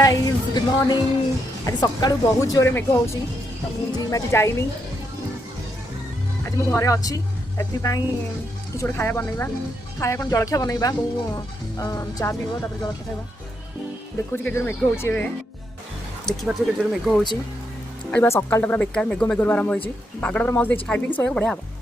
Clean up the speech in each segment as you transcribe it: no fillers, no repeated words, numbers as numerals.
Guys good morning. आज सकाळू बहुत जोरे मेघ होची तो जिम आज जाइनी। आज मु घरे अच्छी एपाई किसी गोटे खाया बनइबा खाया कौन जलखिया बनइबा बो चा पीब तापर जलखिया खाइब। देखुची के जोर मेघ होची ए देखि पाछ के जोर मेघ होची। आज बा सकाळटा पूरा बेकार मेघ मेघ आरंभ होईची। पागड़ा पूरा मस्त देछि खाइ पी सोया बढ़िया हबो।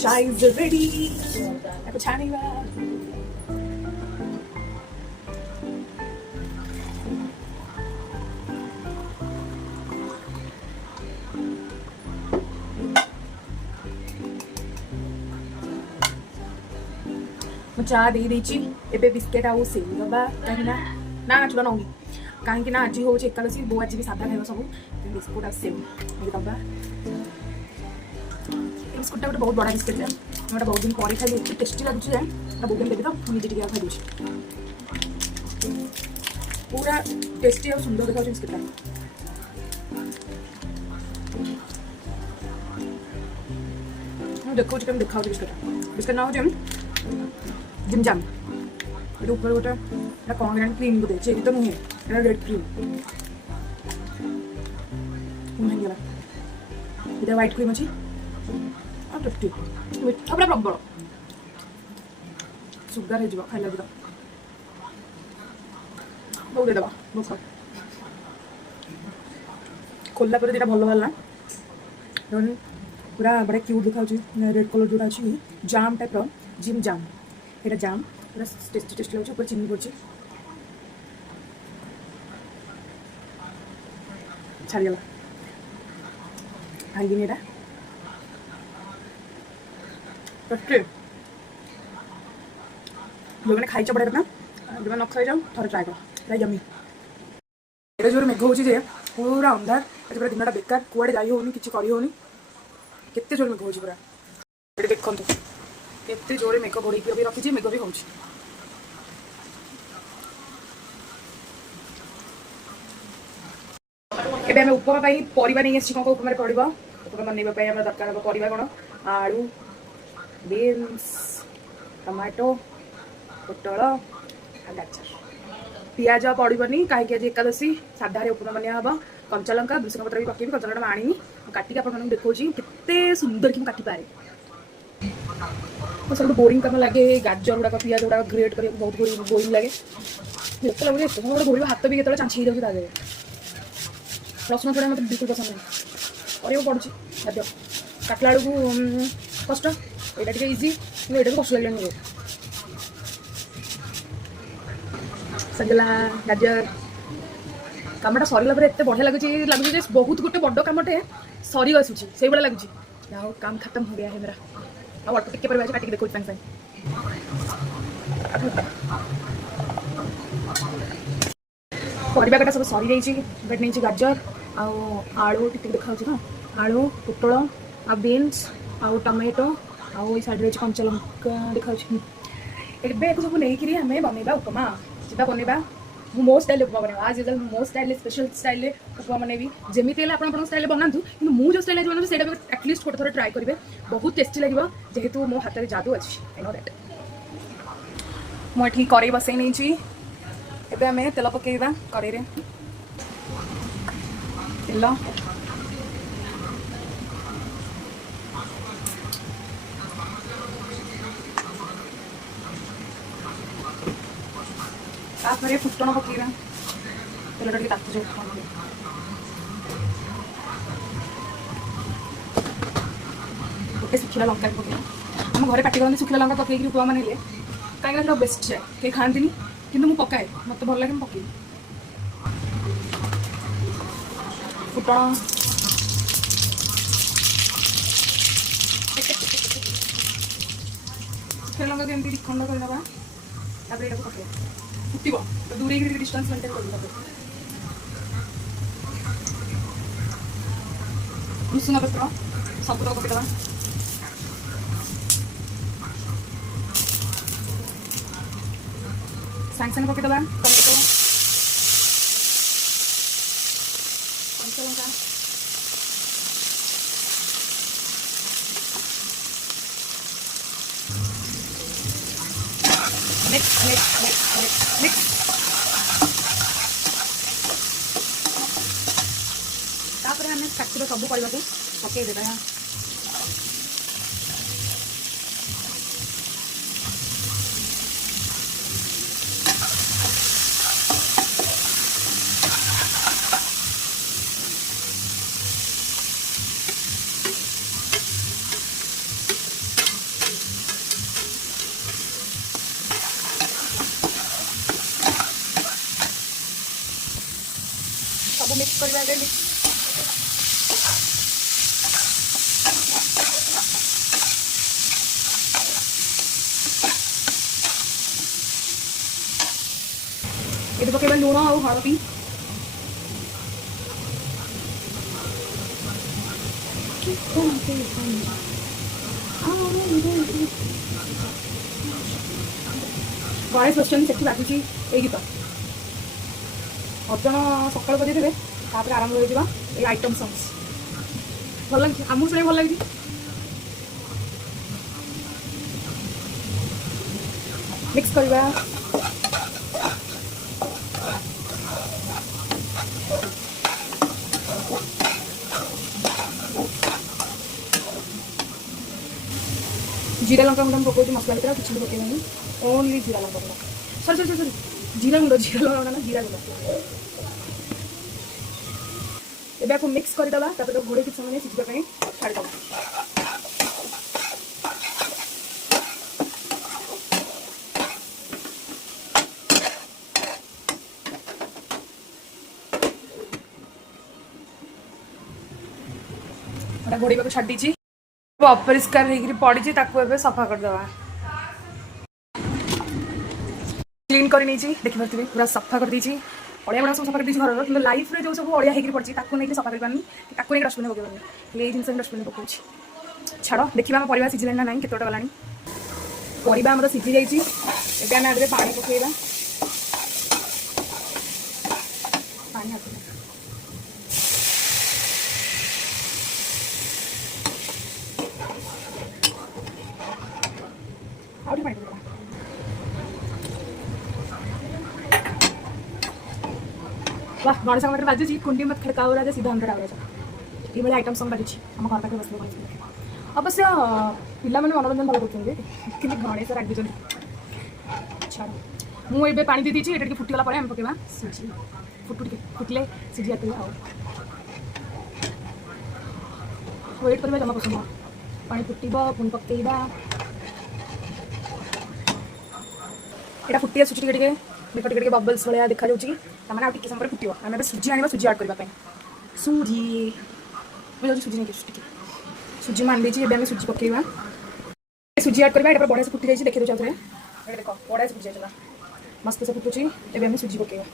Chai is ready. Aku chani ba. चा दे देची एबे बिस्केट आउ सेव दबा कहीं ना ना चुला नौनी कहीं ना आज हो एकादशी बो आज भी सादा खाइबा सब बिस्कुट आ सेव दबा। बिस्कुटा गोटे बहुत बड़ा बिस्कुट है गोटे बहुत दिन पर खाई एत टेस्टी लगुच बहुत दिन देवी तो मुझे टी खाई दूसरी पूरा टेस्टी और सुंदर देखा बिस्कुटा। देखो देखा बिस्कुटा बिस्कुट ना हो जिम जाम ये ऊपर गोटे कौन क्रीम बोधे चेरी तो नुहे रेड क्रीम ये व्हाइट क्रीम अच्छी टेस्टी मिठा पूरा प्रबल सुगार हो खाइला दिदा दौड़े दबा भोक खोलला पर जो भल बाहर पूरा बड़े क्यूट देखा रेड कलर जो अच्छी जाम टाइप जिम जाम ये जाम पूरा टेस्टी टेस्टी लगे ऊपर चीनी पड़े छाड़गला भांगिनी एटा जो मैंने खाई बड़े ना जो न खाई जाओ थोड़े ट्राए कर यमी एटा जो मेघ हो पूरा अंधार आज पूरा दिन बेकार कुआड़े जाई होनी किसी कर होनी केते जोर मेघ हो पूरा ये देखो केते जोरे मेघ घोड़ी भी रखी मेघ भी हो उपमा परिवा नहीं आसी कौन उपमा पड़ो उपमा बनवाई दरकार हम परिवा कौन आलू बीन्स टमाटो पोटल गाजर पियाज पड़ोनी कहीं आज एकादशी साधारे उपमा बनिया हम कंचा लंका भृषंग पत्र भी पकेबी कंचा लंका आनी काटिक आप देखो केते सुंदर कि काटि पारे सब बोरिंग काम लगे गाजर गुड़ाक पियाज गुड़ाक ग्रेट कर बहुत बोरिंग लगे लोक लगे एत समय गोटे हाथ भी केत चाँची जाऊँगी ता रसुण छड़ा मतलब बिल्कुल पसंद नहीं और पड़ू खाद्य काटला बेलू कष्ट यहाँ टे इजी ये भी कष्ट लगे सगला गाजर कमटा सरला एत बढ़िया लगुच बहुत गोटे बड़ कमटे सरी आसूँ से भाया लगुच काम खत्म हो गया है मेरा अब अल्प टिके पर काटिक देखो सागे परिवाटा सब सरी जाइए नहीं गाजर आलू टिक देखा ना आलू पोटल आ बीन्स आउ टमाटो आउ साइड रही कंचा लंका देखा एवं सब नहीं आम बनवा उपमा जीवा बनवा मो स्टाइल उपमा बनवा आज मो स्टाइल स्पेशल स्टाइल उपमा बनैबी जमी आप स्टाइल बनातु कि मुझे स्टाइल जो से एटलिस्ट गोटे थोड़ा ट्राए करेंगे बहुत टेस्टी लगे जेहेतु मो हाथ में जादू अच्छी आई नो दैट मुझे कड़े बसई नहीं एबे आम तेल पकेबा कड़े तेल तापर फुटण पकेबा तेल टे ताकि गोटे शुखिला लंका पकड़ा आम घर काटी करते शुखिला लंका पकईकि उपमा बन कहीं बेस्ट जाए कहीं खाती कि पकाए मत भल लगे पकई फुटण शुखिला लंका को एमती खंड करदे ये पकड़ फुटब तो दूर डिस्टेंस मेंटेन कर भुसुंगा पत्र सब तक पकईदे सागे सागे पकईदे टमाटो कंचा Lanka mix mix mix mix mix तापर आम काटि सब परिवा को पकईदेगा सब मिक्स कर ये पकड़ा लुण आ हलदी गणेश बच्चन से बाजुची ये गीत अर्जन सकाल बजे आरंभ हो आइटम सॉन्ग्स भल लगे आमको शुणी भल लगे मिक्स करवा जीरा लंका गुंड पकाऊँ मसला भितर किसी भी पकेबानी ओनली जीरा लंका गुंड सरी सरी सरी जीरा गुंड जीरा लंका ना जीरा गुंड एबे आपको मिक्स कर दबा तापर तो घोड़े किसी समय सिझा पे छाड़ दबा घोड़ी को छाड़ दीजिए अपरिष्कार पड़ी सफा करदे क्लीन कर देखिए पूरा सफा कर दी अड़िया गुड़ा सब सफा कर दी घर कि लाइफ में जो सब अड़िया होकर पड़ी नहीं सफा करनी नहीं डस्टबिन पकड़ ये जिन डस्टबिन पकाऊँ छाड़ देखा परिवा सीझे ना ना केत गला परिवा आम सीझी जाइए पानी पकईवा पानी वाह गणेश मटर बाजुची कुंडी मत खड़काव राजा सीधा अंदर आवाज ये आइटम सॉन्ग बाजुची आम घर पाखे बस अवश्य पिला मैंने मनोरंजन भल कर गणेश रागी छाड़ मुझे पानी दे दीजिए ये फुटीगला आम पकेवा सुजी फुटले सीझी आते वेट करवा जमा पसंद पानी फुटब पुणी पकईवा यहाँ फुटी आसूँ टे बबल्स भाया देखा मैंने आगे समय फुटो आम सुजी आने सुजी आड करने सुजी मुझे सुजी नहीं सुजी मान दीजिए आम सुजी पकईवा सुजी आड करवा बढ़िया से फुटी जाइए देखिए दे देख बढ़िया से फुटी जाइए मस्त से फुटुची एवं आम सुजी पकईवा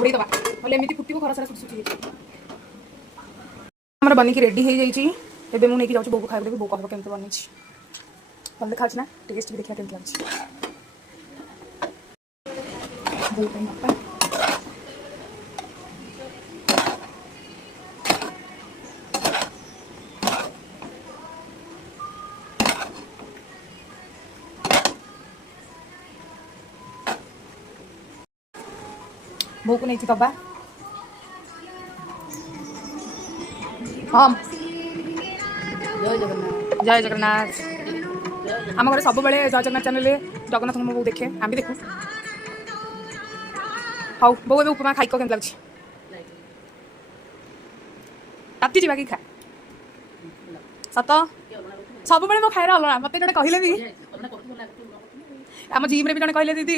घोड़ी दबा बोले एमती फुटब घर सारा सुखी आम बनिकी रेडी हो जाइए मुझे जाऊँ बो खाई बो कह केमती बनी भल देखा ना टेस्ट भी देखा केमती लगे ବୋଉ କୁ ନେଇଛି ଦବା। ହଁ ଜୟ ଜଗନ୍ନାଥ। ଆମ ଘରେ ସବୁବେଳେ ଜୟ ଜଗନ୍ନାଥ ଚ୍ୟାନେଲରେ ଜଗନ୍ନାଥଙ୍କୁ ମୋ ବୋଉ ଦେଖେ, ଆମେ ବି ଦେଖୁ। ହଉ ବୋଉ ଏବେ ଉପମା ଖାଇକ କେମିତି ଲାଗୁଛି? ରାତି ଯିବା କି ଖା ସତ ସବୁବେଳେ ମୋ ଖାଇରେ ଅଲଣା। ମତେ ଜଣେ କହିଲେ ବି, ଆମ ଜିମ୍ରେ ବି ଜଣେ କହିଲେ ଦିଦି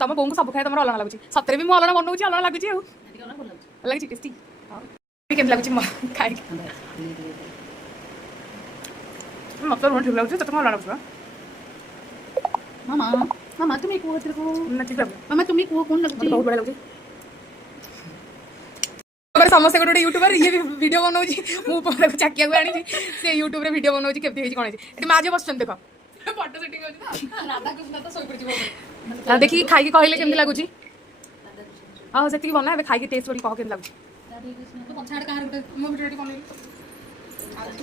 ତମ ବୋଉଙ୍କୁ ସବୁ ଖାଇବା ତମର ଅଲଣା ଲାଗୁଛି। ସତରେ ବି ମୁଁ ଅଲଣା ବନଉଛି, ଅଲଣା ଲାଗୁଛି। ଆଉ ଲାଗୁଛି ଟେଷ୍ଟି। କେମିତି ଲାଗୁଛି ଖାଇକି? ମତେ ଠିକ ଲାଗୁଛି, ତତେ କଣ ଅଲଣା ଲାଗୁଛି? मामा मामा तुम्हें को तेरे को ना ठीक लाଗୁଛି। मामा तुम्हें को कौन लगती बहुत बड़ा लाଗୁଛି। ସମସ୍ତେ ଗୋଟେ ଗୋଟେ ୟୁଟ୍ୟୁबर ଇଏ ବି ଭିଡ଼ିଓ ବନଉଛି। ମୁଁ ତାକୁ ଚାକିଆକୁ ଆଣିଛି, ସେ ୟୁଟ୍ୟୁବରେ ଭିଡ଼ିଓ ବନଉଛି କେମିତି ହେଇଛି କ'ଣ ହେଇଛି। ଏଠି ମା ଝିଅ ବସୁଛନ୍ତି ଦେଖ, ଫଟୋ ସେଟିଂ ହେଉଛି ନା। ଦେଖିକି ଖାଇକି କହିଲେ କେମିତି ଲାଗୁଛି? ଆଉ ସେତିକି ବନା, ଏବେ ଖାଇକି ଟେଷ୍ଟ କରିକି କହ କେମିତି ଲାଗୁଛି।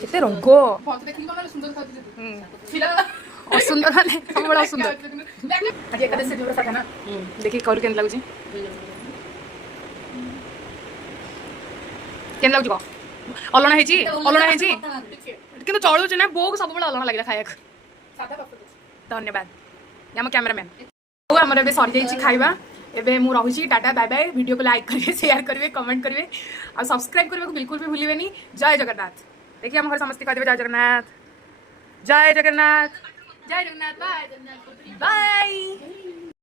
କେତେ ରଙ୍ଗ ଅସୁନ୍ଦର, ମାନେ ସବୁବେଳେ ଅସୁନ୍ଦର। ଆଜି ଏକାଦଶୀ ଦିବସ ସାଧା ନା, ଦେଖିକି କହିଲୁ କେମିତି ଲାଗୁଛି? କେମିତି ଲାଗୁଛି କହ? ଅଲଣା ହେଇଛି, ଅଲଣା ହେଇଛି କିନ୍ତୁ ଚଳୁଛି ନା। ବୋଉକୁ ସବୁବେଳେ ଅଲଣା ଲାଗିଲା ଖାଇବାକୁ। ଧନ୍ୟବାଦ ଆମ କ୍ୟାମେରାମ୍ୟାନ୍। ଆଉ ଆମର ଏବେ ସରିଯାଇଛି ଖାଇବା। ଏବେ ମୁଁ ରହୁଛି, ଟାଟା ବାଏ ବାଏ। ଭିଡ଼ିଓକୁ ଲାଇକ୍ କରିବେ, ସେୟାର କରିବେ, କମେଣ୍ଟ କରିବେ, ଆଉ ସବସ୍କ୍ରାଇବ୍ କରିବାକୁ ବିଲକୁଲ ବି ଭୁଲିବେନି। ଜୟ ଜଗନ୍ନାଥ। देखिए हम घर समस्ते कहते जय जगन्नाथ, जय जगन्नाथ, जय जगन्नाथ, बाय बाय।